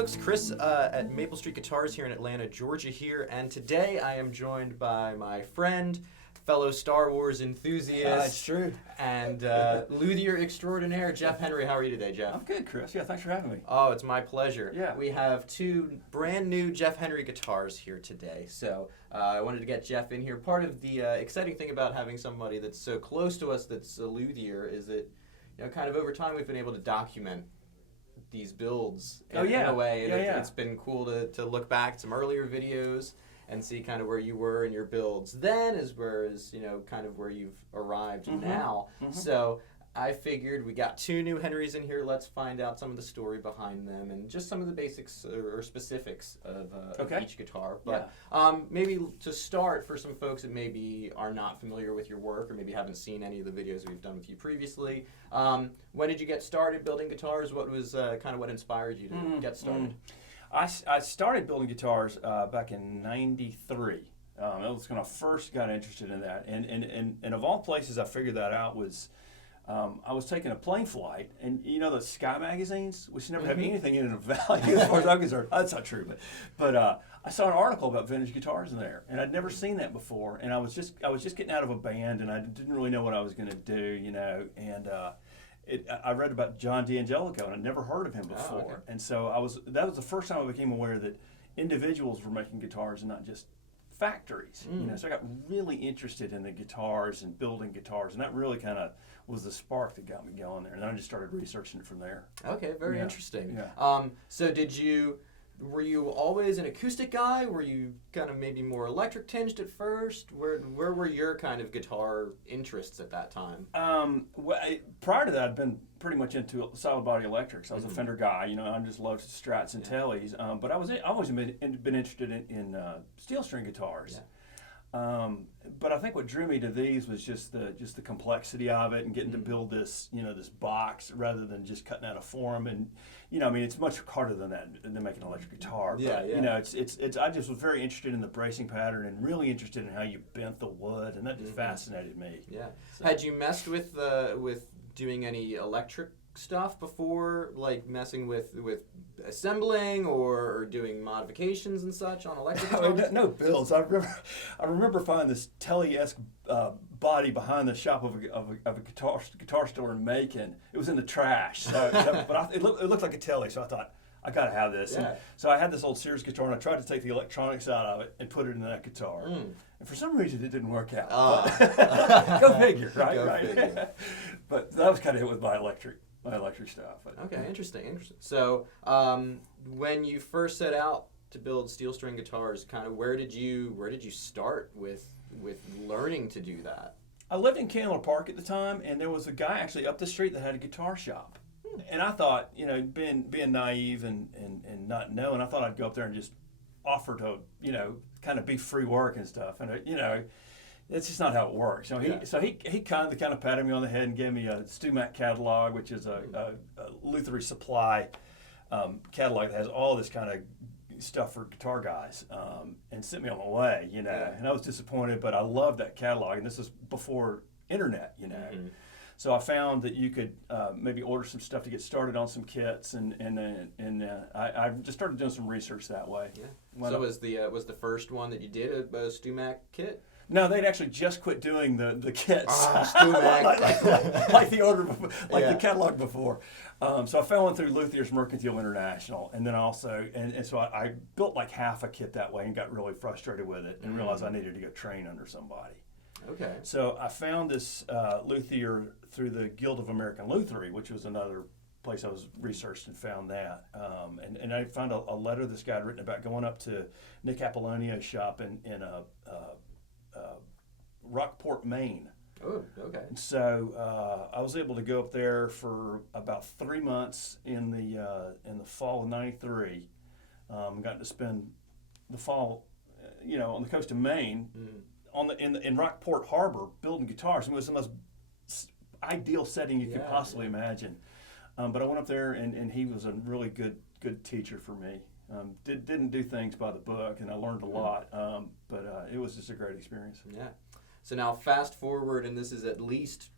folks, Chris at Maple Street Guitars here in Atlanta, Georgia here, and today I am joined by my friend, fellow Star Wars enthusiast, it's true, and luthier extraordinaire, Jeff Henry. How are you today, Jeff? I'm good, Chris. Yeah, thanks for having me. Oh, it's my pleasure. Yeah. We have two brand new Jeff Henry guitars here today, so I wanted to get Jeff in here. Part of the exciting thing about having somebody that's so close to us that's a luthier is that, you know, kind of over time we've been able to document these builds in a way, and it's been cool to look back at some earlier videos and see kind of where you were in your builds then as you know, kind of where you've arrived now. So I figured we got two new Henrys in here. Let's find out some of the story behind them and just some of the basics or specifics of each guitar. But maybe to start, for some folks that maybe are not familiar with your work or maybe haven't seen any of the videos we've done with you previously, when did you get started building guitars? What was kind of what inspired you to get started? I started building guitars back in '93. That was when I first got interested in that. And of all places I figured that out was I was taking a plane flight, and you know the Sky magazines, which never have anything in it of value as far as I'm concerned. That's not true, but I saw an article about vintage guitars in there, and I'd never seen that before. And I was just getting out of a band, and I didn't really know what I was going to do, you know. And I read about John D'Angelico, and I'd never heard of him before. Oh, okay. And so that was the first time I became aware that individuals were making guitars and not just factories. You know, so I got really interested in the guitars and building guitars, and that really kind of was the spark that got me going there. And then I just started researching it from there. Okay, very interesting. Yeah. So were you always an acoustic guy? Were you kind of maybe more electric tinged at first? Where were your kind of guitar interests at that time? Prior to that, I'd been pretty much into solid body electrics. I was a Fender guy, you know. I just loved Strats and Tellys. But I've always been interested in steel string guitars. Yeah. But I think what drew me to these was just the complexity of it and getting to build this, you know, this box rather than just cutting out a form. And you know, I mean, it's much harder than that than making an electric guitar. But, you know, it's. I just was very interested in the bracing pattern and really interested in how you bent the wood, and that just fascinated me. Yeah. So. Had you messed with doing any electric stuff before, like messing with assembling or doing modifications and such on electric guitars? No builds. I remember finding this Telly-esque body behind the shop of a guitar store in Macon. It was in the trash, but it looked like a Telly, so I thought, I gotta have this. Yeah. And so I had this old Sears guitar, and I tried to take the electronics out of it and put it in that guitar. And for some reason, it didn't work out. Go figure, right? Go figure. But that was kind of it with my electric stuff. Okay, interesting. So when you first set out to build steel string guitars, kind of where did you start with learning to do that? I lived in Candler Park at the time, and there was a guy actually up the street that had a guitar shop. And I thought, you know, being naive and not knowing, I thought I'd go up there and just offer to, you know, kind of be free work and stuff. And you know, it's just not how it works. You know, he kind of patted me on the head and gave me a StewMac catalog, which is a Luthery supply catalog that has all this kind of stuff for guitar guys, and sent me on my way. You know, and I was disappointed, but I loved that catalog. And this is before internet, you know. So I found that you could maybe order some stuff to get started on some kits, and I just started doing some research that way. Yeah. So was the first one that you did a StewMac kit? No, they'd actually just quit doing the kits. StewMac. like the order, the catalog before. So I found one through Luthier's Mercantile International, and then also, and so I built like half a kit that way and got really frustrated with it and realized I needed to go train under somebody. Okay. So I found this luthier through the Guild of American Luthery, which was another place I was researched and found that. And I found a letter this guy had written about going up to Nick Apollonio's shop in Rockport, Maine. Oh, okay. And so I was able to go up there for about 3 months in the fall of '93. Got to spend the fall, you know, on the coast of Maine. In Rockport Harbor building guitars. It was the most ideal setting you could possibly imagine. But I went up there, and he was a really good teacher for me. Didn't do things by the book, and I learned a lot. But it was just a great experience. Yeah. So now fast forward, and this is at least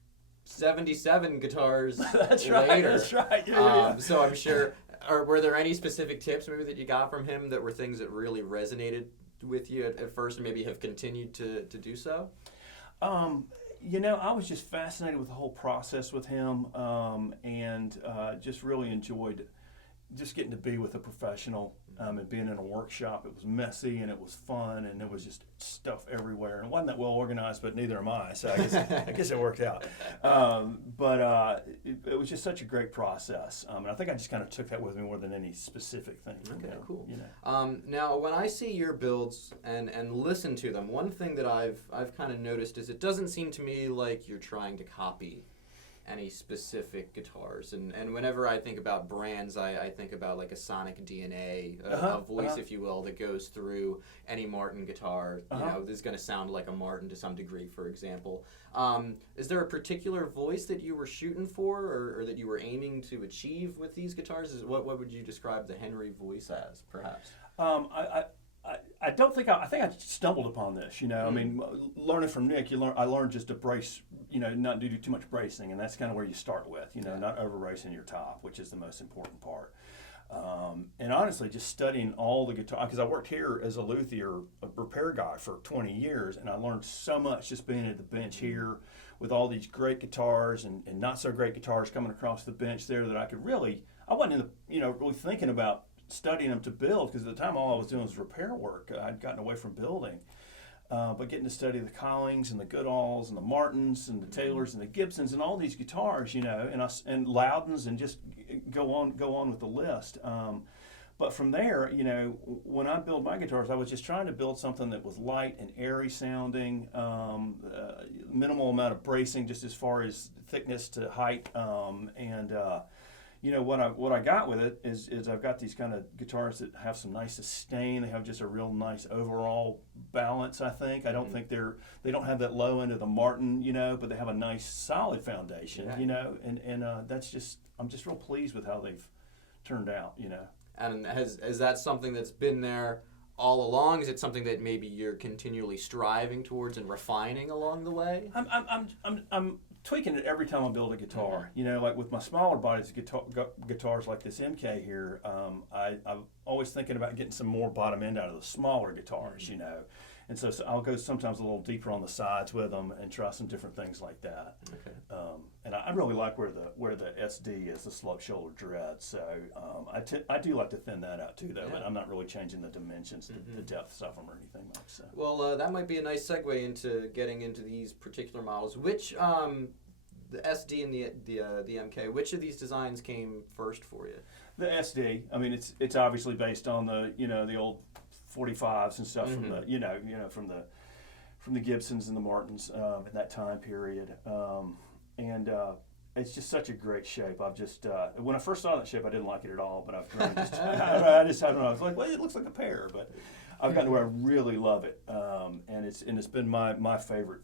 77 guitars That's right. later. That's right. Yeah. So I'm sure. Were there any specific tips maybe that you got from him that were things that really resonated with you at first, and maybe have continued to do so? I was just fascinated with the whole process with him, and just really enjoyed just getting to be with a professional and being in a workshop. It was messy and it was fun, and there was just stuff everywhere. And it wasn't that well organized, but neither am I, so I guess it worked out. But it was just such a great process, and I think I just kind of took that with me more than any specific thing. Okay, cool. Now, when I see your builds and listen to them, one thing that I've kind of noticed is it doesn't seem to me like you're trying to copy any specific guitars, and whenever I think about brands, I think about like a sonic DNA, a voice, if you will, that goes through any Martin guitar. You know, this is going to sound like a Martin to some degree, for example. Is there a particular voice that you were shooting for, or that you were aiming to achieve with these guitars? What would you describe the Henry voice as, perhaps? I don't think I think I stumbled upon this. I mean, learning from Nick, I learned just to brace, not do too much bracing, and that's kind of where you start with. Not over bracing your top, which is the most important part. And honestly, just studying all the guitar, because I worked here as a luthier, a repair guy for 20 years, and I learned so much just being at the bench here with all these great guitars and not so great guitars coming across the bench there, that I wasn't really thinking about studying them to build, because at the time all I was doing was repair work. I'd gotten away from building, but getting to study the Collings and the Goodalls and the Martins and the Taylors and the Gibsons and all these guitars, and Loudons, and just go on with the list. But from there, when I build my guitars, I was just trying to build something that was light and airy sounding, minimal amount of bracing, just as far as thickness to height, what I got with it is I've got these kind of guitars that have some nice sustain. They have just a real nice overall balance, I think. I don't think they don't have that low end of the Martin, but they have a nice solid foundation, and that's just, I'm just real pleased with how they've turned out, And is that something that's been there all along? Is it something that maybe you're continually striving towards and refining along the way? I'm tweaking it every time I build a guitar. Like with my smaller bodies guitars like this MK here, I'm always thinking about getting some more bottom end out of the smaller guitars, And so I'll go sometimes a little deeper on the sides with them and try some different things like that. Okay. And I really like where the SD is, the slope shoulder dread. So I do like to thin that out too, though. Yeah. But I'm not really changing the dimensions, the depths of them, or anything like so. Well, that might be a nice segue into getting into these particular models. Which the SD and the MK, which of these designs came first for you? The SD. I mean, it's obviously based on the old 45s and stuff from the from the Gibsons and the Martins in that time period, and it's just such a great shape. I've just when I first saw that shape, I didn't like it at all, but I've grown I don't know. I was like, well, it looks like a pear, but I've gotten to where I really love it, and it's been my favorite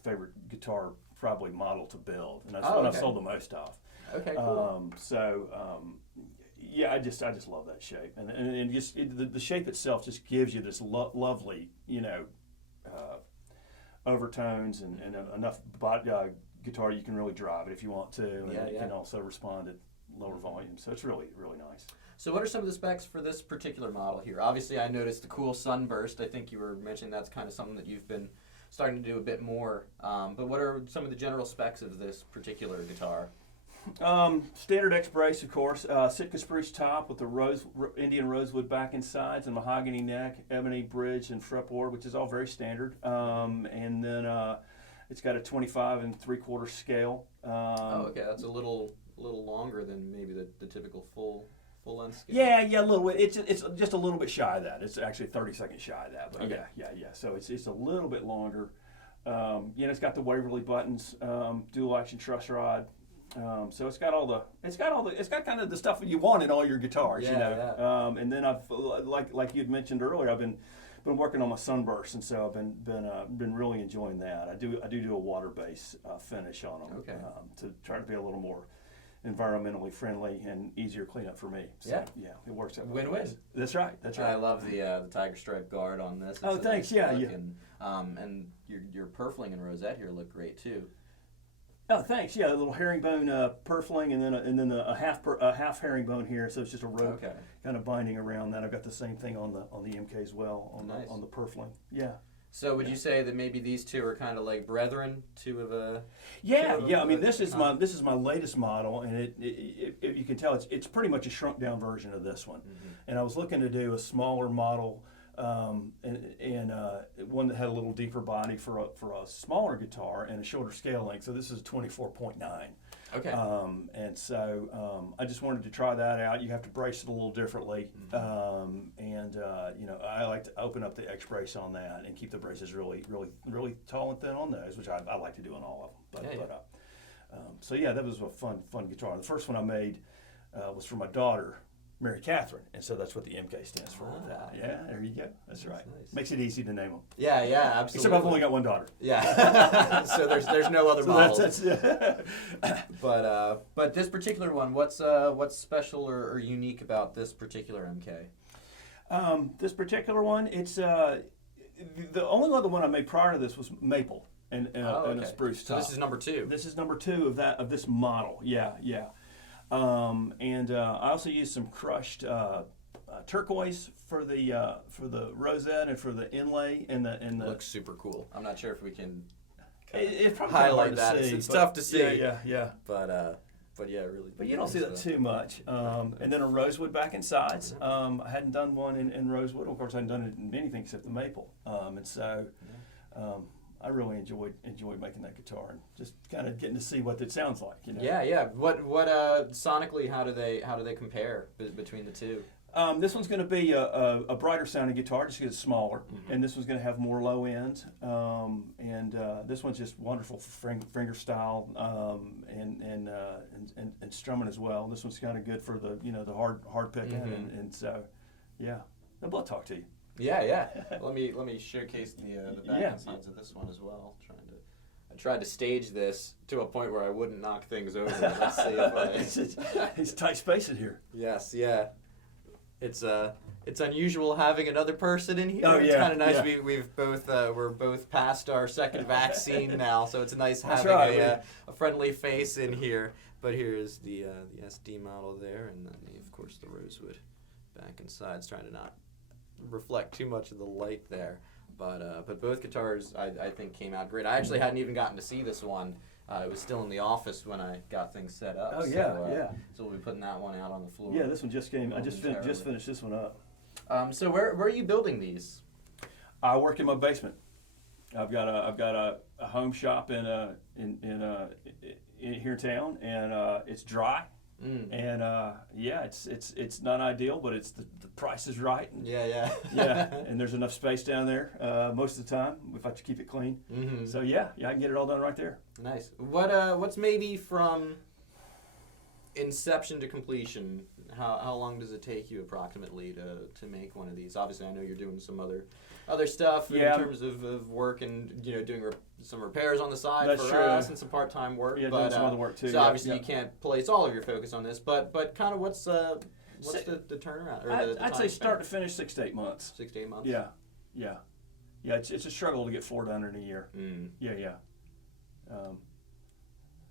guitar probably model to build, and that's what I've sold the most of. Okay, cool. Yeah, I just love that shape, and just the shape itself just gives you this lovely, overtones and enough guitar you can really drive it if you want to, and it can also respond at lower volumes. So it's really, really nice. So what are some of the specs for this particular model here? Obviously, I noticed the cool sunburst. I think you were mentioning that's kind of something that you've been starting to do a bit more. But what are some of the general specs of this particular guitar? Standard X brace, of course. Sitka spruce top with the Indian rosewood back and sides and mahogany neck, ebony bridge and fretboard, which is all very standard. And then it's got a 25 3/4 scale. Okay, that's a little longer than maybe the typical full length scale. Yeah, a little bit. It's just a little bit shy of that. It's actually 30 seconds shy of that. But okay. Yeah. So it's a little bit longer. It's got the Waverly buttons, dual action truss rod. So it's got kind of the stuff you want in all your guitars, Yeah. And then I've like you'd mentioned earlier, I've been working on my sunburst, and so I've been really enjoying that. I do a water base finish on them, to try to be a little more environmentally friendly and easier cleanup for me. So, yeah, it works out. Win-win. That's right. I love the tiger stripe guard on this. It's thanks. Nice look, and your purfling and rosette here look great too. Oh, thanks. Yeah, a little herringbone purfling, and then a half herringbone here. So it's just a rope Okay. kind of binding around that. I've got the same thing on the MK as well Nice. on the purfling. Yeah. So would you say that maybe these two are kind of like brethren, two of a? Yeah, two of yeah. I mean, a this is kind? my latest model, and it you can tell it's pretty much a shrunk down version of this one. Mm-hmm. And I was looking to do a smaller model, and one that had a little deeper body for a smaller guitar and a shorter scale length. So this is 24.9. Okay. And so I just wanted to try that out. You have to brace it a little differently, and you know, I like to open up the X brace on that and keep the braces really tall and thin on those, which I like to do on all of them. So yeah, that was a fun guitar. The first one I made was for my daughter, Mary Catherine, and so that's what the MK stands for with that. Yeah, there you go. That's right. nice. Makes it easy to name them. Yeah, yeah, absolutely. Except I've only got one daughter. Yeah. So there's no other So models. that's But this particular one, what's special or unique about this particular MK? This particular one, it's the only other one I made prior to this was maple and a spruce So top. this is number 2. This is number 2 of this model. Yeah. And I also used some crushed turquoise for the rosette and for the inlay and the Looks super cool. I'm not sure if we can it's probably highlight hard to that. see, It's but tough to see. Yeah. But yeah, really. But you don't see that too much. And then a rosewood back and sides. I hadn't done one in rosewood. Of course, I hadn't done it in anything except the maple. And so I really enjoyed making that guitar and just kind of getting to see what it sounds like. You know? Yeah. What sonically? How do they compare between the two? This one's going to be a brighter sounding guitar just because it's smaller, and this one's going to have more low ends. And this one's just wonderful for finger style and strumming as well. This one's kind of good for the hard picking, and so yeah, they'll both talk to you. Yeah. let me showcase the back and sides of this one as well. I tried to stage this to a point where I wouldn't knock things over. Let's see if it's tight spaces here. Yes, yeah. It's unusual having another person in here. Oh, It's yeah, kind of nice. yeah. We've both we're both past our second vaccine now, so it's nice That's having right, a friendly face in here. But here is the SD model there, and then of course the rosewood back and sides, trying to not reflect too much of the light there. But both guitars I think came out great. I actually hadn't even gotten to see this one. It was still in the office when I got things set up. Oh yeah, So we'll be putting that one out on the floor. Yeah, this one just came. I just finished this one up. So where are you building these? I work in my basement. I've got a home shop in here in town, and it's dry. And yeah, it's not ideal, but it's the price is right. And, Yeah. and there's enough space down there most of the time if I have to keep it clean. So yeah, I can get it all done right there. Nice. What's maybe from inception to completion? How long does it take you approximately to make one of these? Obviously, I know you're doing some other stuff in terms of work and doing some repairs on the side That's for true. us and some part-time work. Yeah, but doing some other work too. So obviously you can't place all of your focus on this, but kind of what's the turnaround? Or the I'd time say span? start to finish 6 to 8 months. 6 to 8 months. Yeah. It's a struggle to get 4 done in a year. Yeah.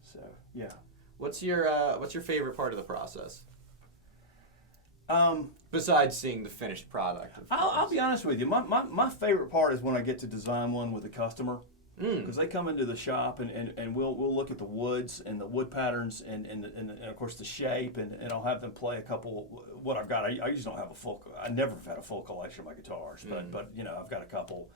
So yeah. What's your favorite part of the process? Besides seeing the finished product. I'll be honest with you. My favorite part is when I get to design one with a customer. Because they come into the shop and we'll look at the woods and the wood patterns and of course the shape and I'll have them play a couple. What I've got, I usually don't have I never have had a full collection of my guitars, but I've got a couple,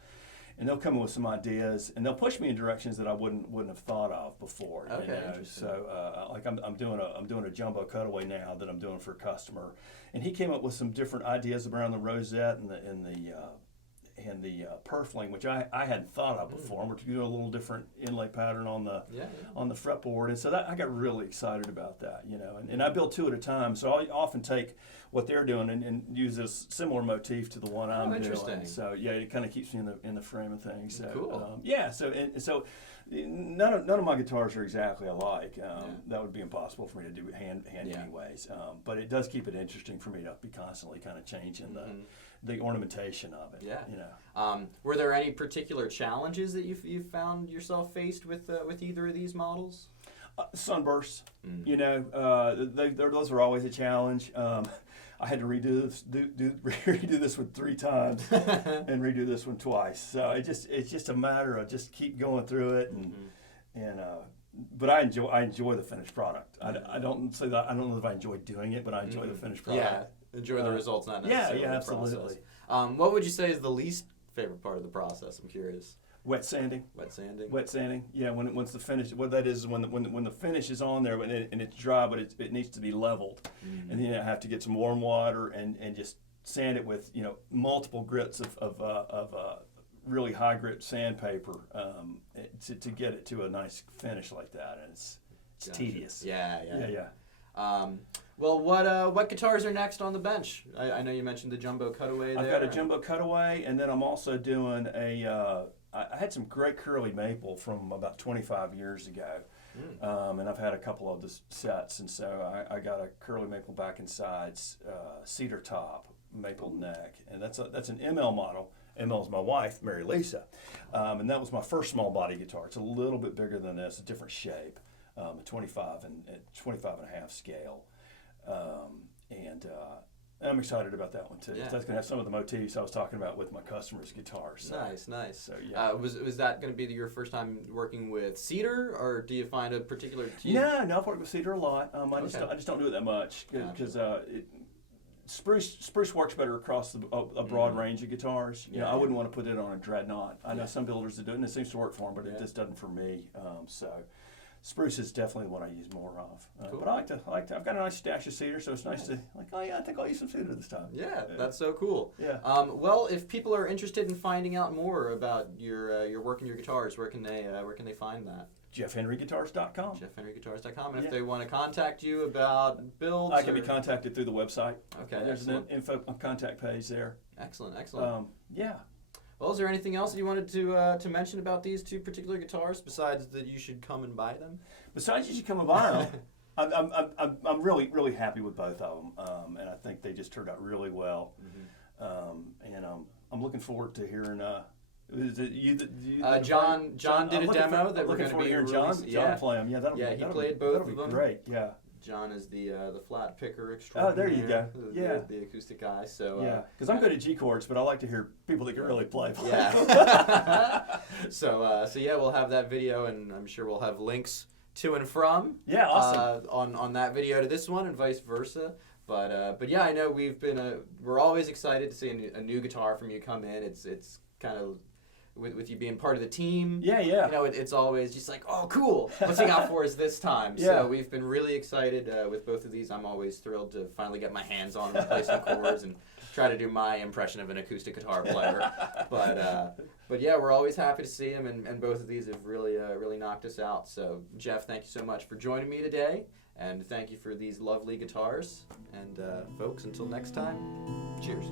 and they'll come in with some ideas and they'll push me in directions that I wouldn't have thought of before. Okay, interesting. So like I'm doing a jumbo cutaway now that I'm doing for a customer, and he came up with some different ideas around the rosette and the purfling, which I hadn't thought of before. We're doing a little different inlay pattern on the fretboard, and so that I got really excited about that, And I build 2 at a time, so I often take what they're doing and use this similar motif to the one I'm doing. So yeah, it kind of keeps me in the frame of things. So, cool. So none of my guitars are exactly alike. That would be impossible for me to do hand anyways. But it does keep it interesting for me to be constantly kind of changing the ornamentation of it. Yeah. Were there any particular challenges that you found yourself faced with either of these models? Sunbursts, you know, those are always a challenge. I had to redo this one 3 times and redo this one twice. So it's just a matter of just keep going through it but I enjoy the finished product. I don't say that I don't know if I enjoy doing it, but I enjoy the finished product. Yeah, enjoy the results, not necessarily yeah, the absolutely. process. What would you say is the least favorite part of the process? I'm curious. Wet sanding. Wet sanding. Wet sanding. Yeah, once the finish. What that is when the finish is on there and it's dry, but it needs to be leveled, and then I have to get some warm water and just sand it with multiple grits of really high grit sandpaper to get it to a nice finish like that, and it's Gotcha. Tedious. Yeah. Well, what guitars are next on the bench? I know you mentioned the jumbo cutaway there. I've got a jumbo cutaway, and then I'm also doing I had some great curly maple from about 25 years ago, and I've had a couple of the sets, and so I got a curly maple back and sides, cedar top, maple neck, and that's an ML model. ML is my wife, Mary Lisa, and that was my first small body guitar. It's a little bit bigger than this, a different shape, a 25 and a half scale, and I'm excited about that one too. Yeah. That's going to have some of the motifs I was talking about with my customers' guitars. So. Nice. So yeah. Was that going to be your first time working with cedar, or do you find a particular? No, I've worked with cedar a lot. I just don't do it that much because spruce works better across a broad range of guitars. I wouldn't want to put it on a dreadnought. I know some builders that do it, and it seems to work for them, but it just doesn't for me. So spruce is definitely what I use more of. Cool. But I like to. I've got a nice stash of cedar, so it's nice to I think I'll use some cedar this time. Yeah, that's so cool. Yeah. Well, if people are interested in finding out more about your work and your guitars, where can they find that? JeffHenryGuitars.com. JeffHenryGuitars.com. And if they want to contact you about builds, I can be contacted through the website. Okay, there's excellent. an info contact page there. Excellent. Yeah. Well, is there anything else you wanted to mention about these 2 particular guitars besides that you should come and buy them? Besides, you should come and buy them. I'm really happy with both of them, and I think they just turned out really well. And I'm looking forward to hearing. Is it you that John did a demo that we're going to be hearing John play them. He played both of them. Great. Yeah. John is the flat picker extraordinaire. Oh, there you go. Yeah. The acoustic guy. So yeah, because I'm good at G chords, but I like to hear people that can really play. Yeah. So yeah, we'll have that video, and I'm sure we'll have links to and from. Yeah, awesome. On that video to this one, and vice versa. But yeah, I know we're always excited to see a new guitar from you come in. It's kind of. With you being part of the team, yeah. It's always just like, oh, cool. What's he got for us this time? Yeah. So we've been really excited with both of these. I'm always thrilled to finally get my hands on them, play some chords, and try to do my impression of an acoustic guitar player. But yeah, we're always happy to see him, and both of these have really knocked us out. So Jeff, thank you so much for joining me today, and thank you for these lovely guitars. And folks, until next time, cheers.